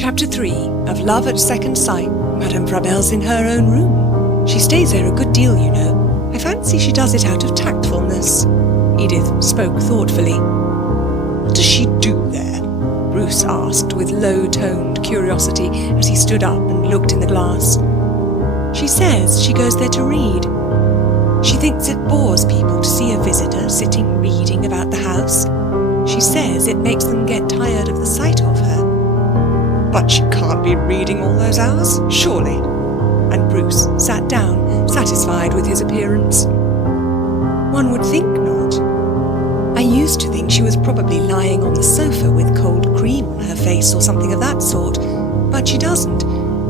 Chapter 3 of Love at Second Sight. Madame Frabelle's in her own room. She stays there a good deal, you know. I fancy she does it out of tactfulness. Edith spoke thoughtfully. What does she do there? Bruce asked with low-toned curiosity as he stood up and looked in the glass. She says she goes there to read. She thinks it bores people to see a visitor sitting reading about the house. She says it makes them get tired of the sight of her. But she can't be reading all those hours, surely. And Bruce sat down, satisfied with his appearance. One would think not. I used to think she was probably lying on the sofa with cold cream on her face or something of that sort, but she doesn't.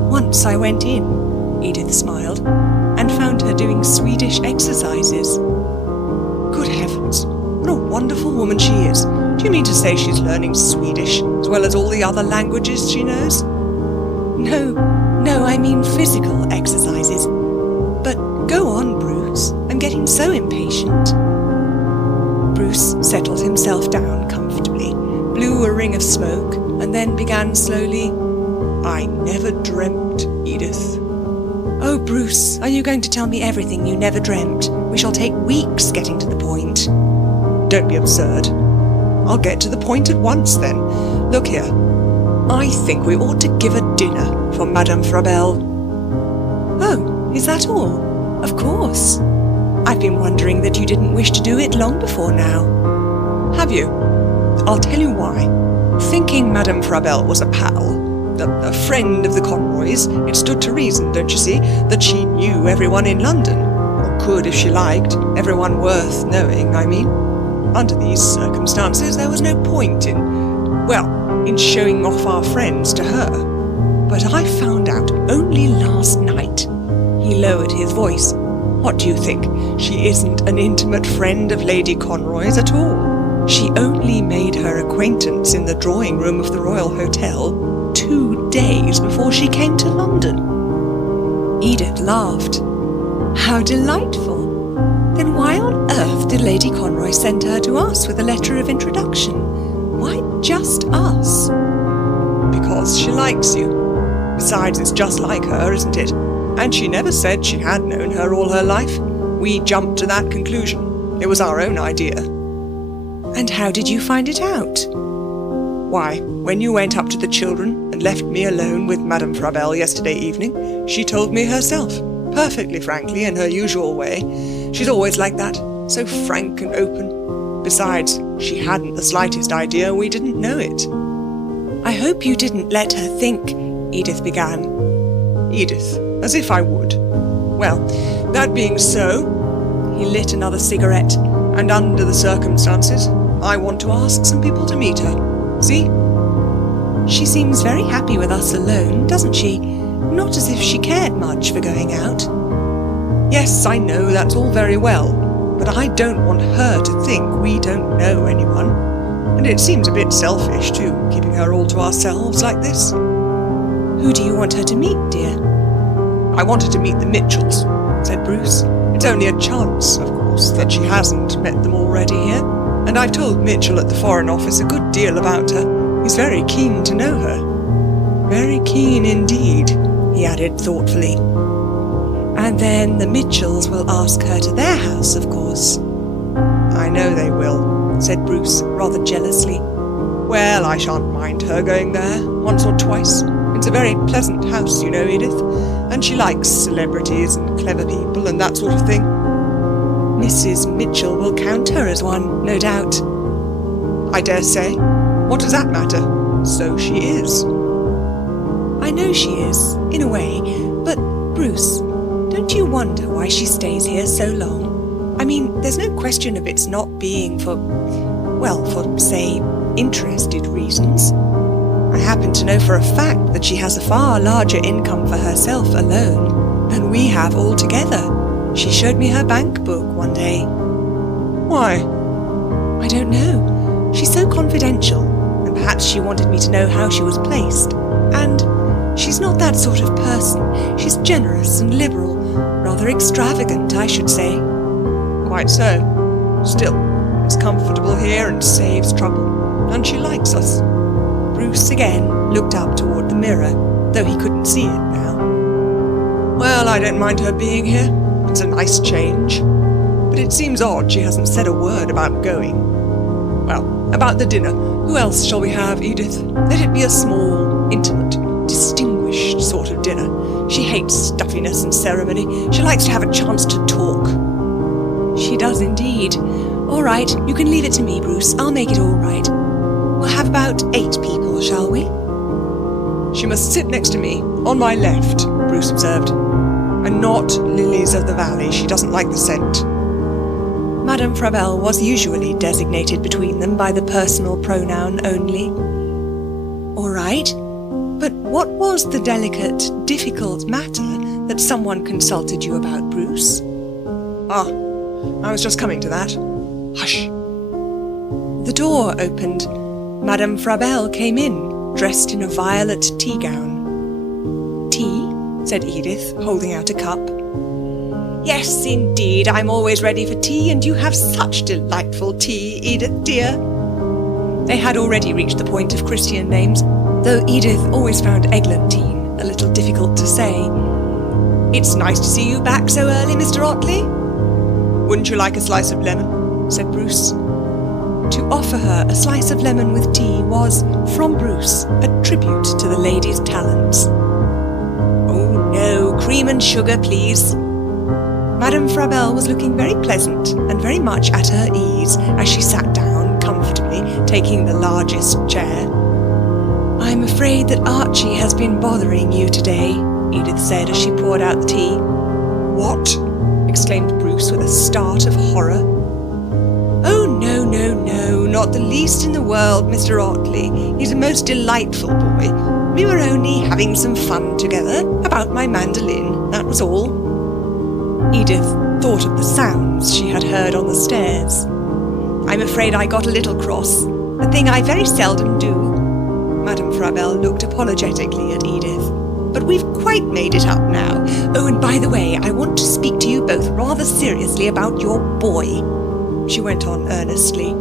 Once I went in, Edith smiled, and found her doing Swedish exercises. Good heavens, what a wonderful woman she is. Do you mean to say she's learning Swedish as well as all the other languages she knows? No, I mean physical exercises. But go on, Bruce. I'm getting so impatient. Bruce settled himself down comfortably, blew a ring of smoke, and then began slowly. I never dreamt, Edith. Oh, Bruce, are you going to tell me everything you never dreamt? We shall take weeks getting to the point. Don't be absurd. I'll get to the point at once, then. Look here. I think we ought to give a dinner for Madame Frabelle. Oh, is that all? Of course. I've been wondering that you didn't wish to do it long before now. Have you? I'll tell you why. Thinking Madame Frabelle was a pal, a friend of the Conroys, it stood to reason, don't you see, that she knew everyone in London, or could if she liked, everyone worth knowing, I mean. Under these circumstances, there was no point in showing off our friends to her. But I found out only last night. He lowered his voice. What do you think? She isn't an intimate friend of Lady Conroy's at all. She only made her acquaintance in the drawing room of the Royal Hotel 2 days before she came to London. Edith laughed. How delightful! Then why on earth did Lady Conroy send her to us with a letter of introduction? Why just us? Because she likes you. Besides, it's just like her, isn't it? And she never said she had known her all her life. We jumped to that conclusion. It was our own idea. And how did you find it out? Why, when you went up to the children and left me alone with Madame Frabelle yesterday evening, she told me herself, perfectly frankly, in her usual way. She's always like that, so frank and open. Besides, she hadn't the slightest idea we didn't know it. I hope you didn't let her think, Edith began. Edith, as if I would. Well, that being so, he lit another cigarette, and under the circumstances, I want to ask some people to meet her. See? She seems very happy with us alone, doesn't she? Not as if she cared much for going out. Yes, I know that's all very well, but I don't want her to think we don't know anyone. And it seems a bit selfish, too, keeping her all to ourselves like this. Who do you want her to meet, dear? I want her to meet the Mitchells, said Bruce. It's only a chance, of course, that she hasn't met them already here. And I've told Mitchell at the Foreign Office a good deal about her. He's very keen to know her. Very keen indeed, he added thoughtfully. And then the Mitchells will ask her to their house, of course. I know they will, said Bruce, rather jealously. Well, I shan't mind her going there, once or twice. It's a very pleasant house, you know, Edith, and she likes celebrities and clever people and that sort of thing. Mrs. Mitchell will count her as one, no doubt. I dare say. What does that matter? So she is. I know she is, in a way, but, Bruce, don't you wonder why she stays here so long? I mean, there's no question of its not being for, say, interested reasons. I happen to know for a fact that she has a far larger income for herself alone than we have altogether. She showed me her bank book one day. Why? I don't know. She's so confidential, and perhaps she wanted me to know how she was placed. And she's not that sort of person. She's generous and liberal, rather extravagant, I should say. Quite so. Still, it's comfortable here and saves trouble, and she likes us. Bruce again looked up toward the mirror, though he couldn't see it now. Well, I don't mind her being here. It's a nice change. But it seems odd she hasn't said a word about going. Well, about the dinner. Who else shall we have, Edith? Let it be a small, intimate, distinguished sort of dinner. She hates stuffiness and ceremony. She likes to have a chance to talk. She does indeed. All right, you can leave it to me, Bruce. I'll make it all right. We'll have about 8 people, shall we? She must sit next to me, on my left, Bruce observed. And not lilies of the valley. She doesn't like the scent. Madame Frabelle was usually designated between them by the personal pronoun only. All right, but what was the delicate, difficult matter that someone consulted you about, Bruce? Ah, I was just coming to that. Hush. The door opened. Madame Frabelle came in, dressed in a violet tea gown. Tea? Said Edith, holding out a cup. Yes, indeed, I'm always ready for tea, and you have such delightful tea, Edith, dear. They had already reached the point of Christian names, though Edith always found Eglantine a little difficult to say. It's nice to see you back so early, Mr. Otley. Wouldn't you like a slice of lemon? Said Bruce. To offer her a slice of lemon with tea was, from Bruce, a tribute to the lady's talents. Oh no, cream and sugar, please. Madame Frabelle was looking very pleasant and very much at her ease as she sat down comfortably, taking the largest chair. I'm afraid that Archie has been bothering you today, Edith said as she poured out the tea. What? Exclaimed Bruce with a start of horror. Oh, no, not the least in the world, Mr. Otley. He's a most delightful boy. We were only having some fun together about my mandolin, that was all. Edith thought of the sounds she had heard on the stairs. I'm afraid I got a little cross, a thing I very seldom do. Madame Frabelle looked apologetically at Edith. But we've quite made it up now. Oh, and by the way, I want to speak to you both rather seriously about your boy, she went on earnestly.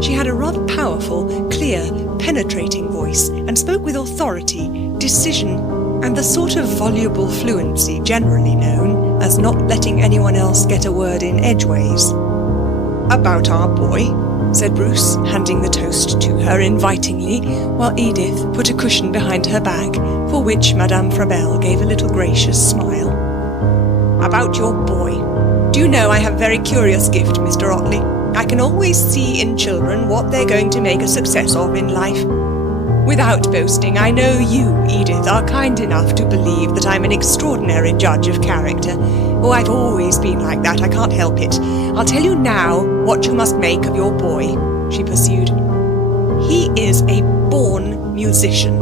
She had a rather powerful, clear, penetrating voice, and spoke with authority, decision, and the sort of voluble fluency generally known as not letting anyone else get a word in edgeways. About our boy, said Bruce, handing the toast to her invitingly, while Edith put a cushion behind her back, for which Madame Frabelle gave a little gracious smile. About your boy. Do you know I have a very curious gift, Mr. Otley? I can always see in children what they're going to make a success of in life. Without boasting, I know you, Edith, are kind enough to believe that I'm an extraordinary judge of character. Oh, I've always been like that, I can't help it. I'll tell you now what you must make of your boy, she pursued. He is a born musician.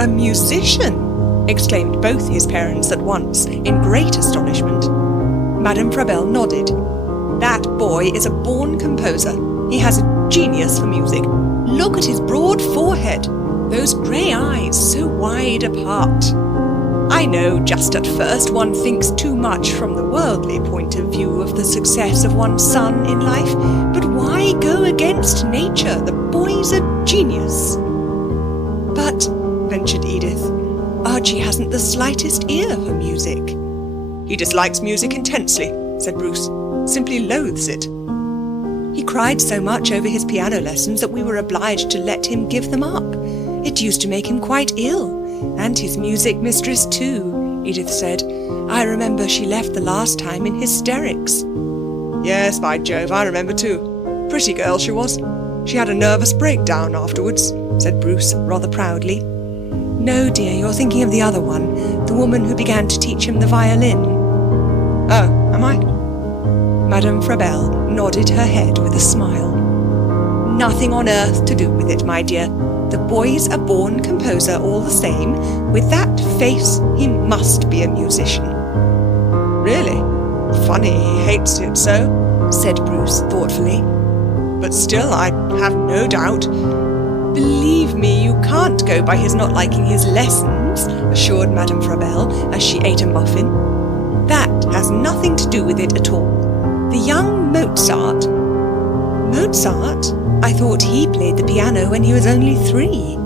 A musician? Exclaimed both his parents at once, in great astonishment. Madame Frabelle nodded. That boy is a born composer. He has a genius for music. Look at his broad forehead, those grey eyes so wide apart. I know just at first one thinks too much from the worldly point of view of the success of one's son in life, but why go against nature? The boy's a genius. But, ventured Edith, Archie hasn't the slightest ear for music. He dislikes music intensely, said Bruce. Simply loathes it. He cried so much over his piano lessons that we were obliged to let him give them up. It used to make him quite ill, and his music mistress too, Edith said. I remember she left the last time in hysterics. Yes, by Jove, I remember too. Pretty girl she was. She had a nervous breakdown afterwards, said Bruce rather proudly. No, dear, you're thinking of the other one, the woman who began to teach him the violin. Oh, am I? Madame Frabelle nodded her head with a smile. Nothing on earth to do with it, my dear. The boy's a born composer all the same. With that face, he must be a musician. Really? Funny he hates it so, said Bruce thoughtfully. But still, I have no doubt. Believe me, you can't go by his not liking his lessons, assured Madame Frabelle as she ate a muffin. That has nothing to do with it at all. The young Mozart? Mozart? I thought he played the piano when he was only 3.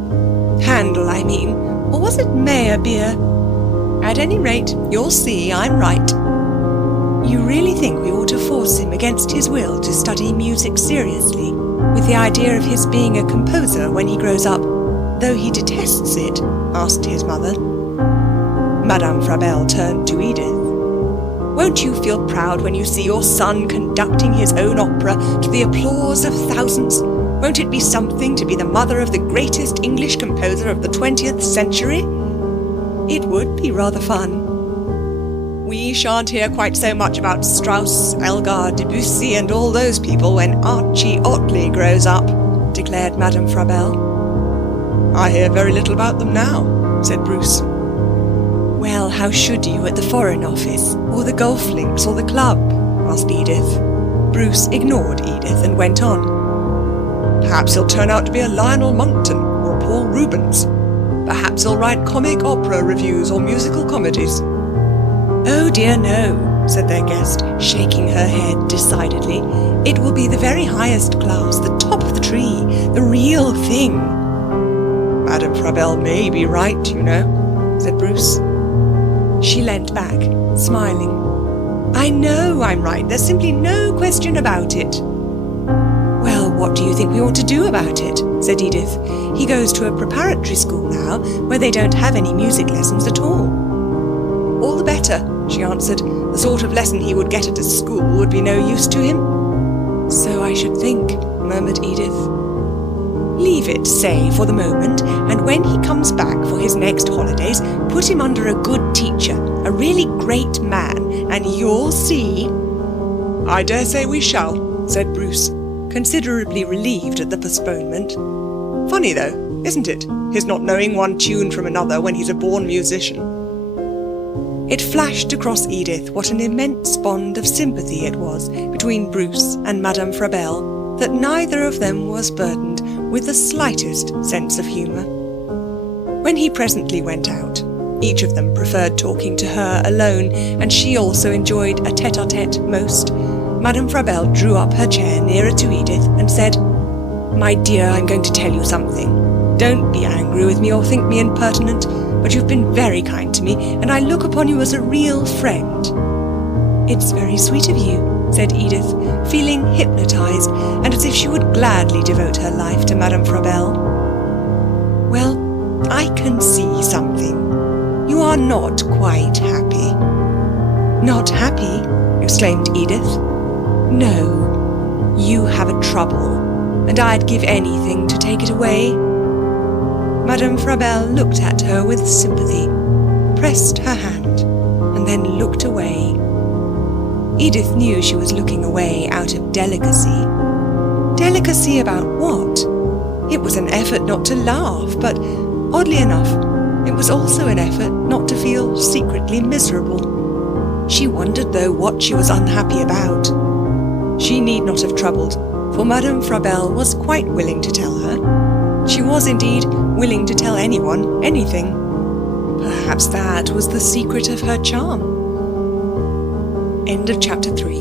Handel, I mean. Or was it Meyerbeer? At any rate, you'll see I'm right. You really think we ought to force him against his will to study music seriously, with the idea of his being a composer when he grows up, though he detests it? Asked his mother. Madame Frabelle turned to Edith. Won't you feel proud when you see your son conducting his own opera to the applause of thousands? Won't it be something to be the mother of the greatest English composer of the 20th century? It would be rather fun. We shan't hear quite so much about Strauss, Elgar, Debussy and all those people when Archie Otley grows up, declared Madame Frabelle. I hear very little about them now, said Bruce. Well, how should you at the Foreign Office, or the golf links, or the club? Asked Edith. Bruce ignored Edith and went on. Perhaps he'll turn out to be a Lionel Monckton or a Paul Rubens. Perhaps he'll write comic opera reviews or musical comedies. Oh dear no, said their guest, shaking her head decidedly. It will be the very highest class, the top of the tree, the real thing. Madame Frabelle may be right, you know, said Bruce. She leant back, smiling. I know I'm right, there's simply no question about it. Well, what do you think we ought to do about it? Said Edith. He goes to a preparatory school now, where they don't have any music lessons at all. All the better, she answered. The sort of lesson he would get at a school would be no use to him. So I should think, murmured Edith. Leave it, say, for the moment, and when he comes back for his next holidays, put him under a good teacher, a really great man, and you'll see. I dare say we shall, said Bruce, considerably relieved at the postponement. Funny, though, isn't it, his not knowing one tune from another when he's a born musician? It flashed across Edith what an immense bond of sympathy it was between Bruce and Madame Frabelle, that neither of them was burdened with the slightest sense of humour. When he presently went out, each of them preferred talking to her alone, and she also enjoyed a tête-à-tête most. Madame Frabelle drew up her chair nearer to Edith and said, My dear, I'm going to tell you something. Don't be angry with me or think me impertinent, but you've been very kind to me, and I look upon you as a real friend. It's very sweet of you, said Edith, feeling hypnotised, and as if she would gladly devote her life to Madame Frabelle. Well, I can see something. You are not quite happy. Not happy? Exclaimed Edith. No, you have a trouble, and I'd give anything to take it away. Madame Frabelle looked at her with sympathy, pressed her hand, and then looked away. Edith knew she was looking away out of delicacy. Delicacy about what? It was an effort not to laugh, but, oddly enough, it was also an effort not to feel secretly miserable. She wondered, though, what she was unhappy about. She need not have troubled, for Madame Frabelle was quite willing to tell her. She was indeed willing to tell anyone anything. Perhaps that was the secret of her charm. End of chapter 3.